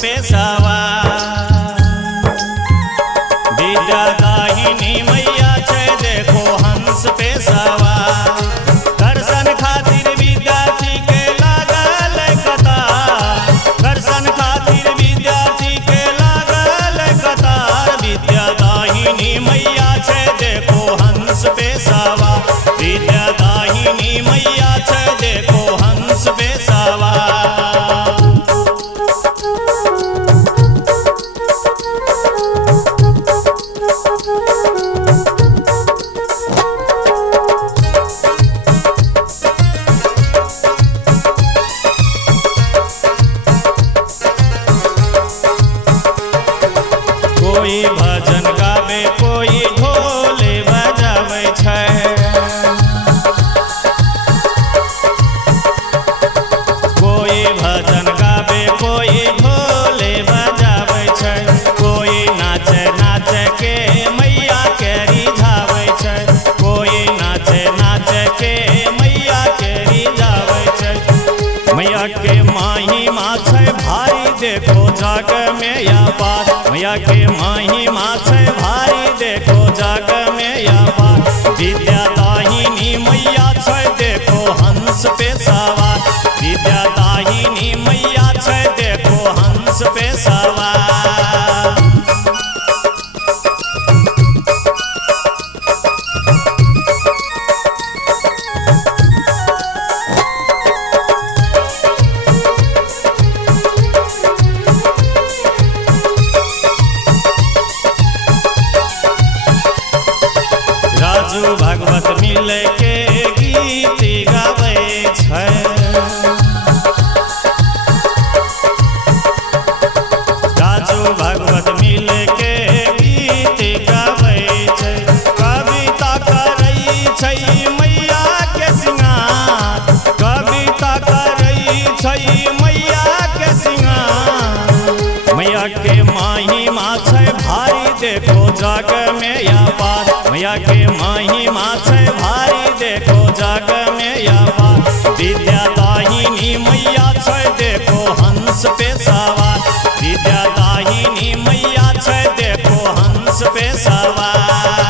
पे सवार। विद्यादायिनी मैया छै देखो हंस पे सवार। दर्शन खातिर विद्यार्थी के लागल कतार, दर्शन खातिर विद्यार्थी के लागल कतार। विद्यादायिनी मैया छै देखो हंस पे सवार। विद्यादायिनी मैया छै देखो हंस पे सवार। कोई भजन गावे कोई ढोल बजावे छै, कोई भजन गावे कोई ढोल बजावे छै। कोई नाचे नाचे के मैया के रिझावे छै, कोई नाचे नाचे के मैया के रिझावे छै। मैया के महिमा छै भारी देखो जग में या पार। मैया के महिमा छै भारी देखो जग में या पार। विद्यादायिनी मैया छै देखो हंस पे सवार। विद्यादायिनी मैया छै देखो हंस पे सवार। राजू भागवत मिल के गीत गावे छै, राजू भागवत मिल के गीत गावे छै। कविता करै छै मैया के सिंगार, कविता करै छै मैया के सिंगार। मैया के महिमा छै भारी देखो जग में या पार। मैया के महिमा छै भारी देखो जग में या पार। विद्यादायिनी मैया छै देखो हंस पे सवार। विद्यादायिनी मैया छै देखो हंस पे सवार।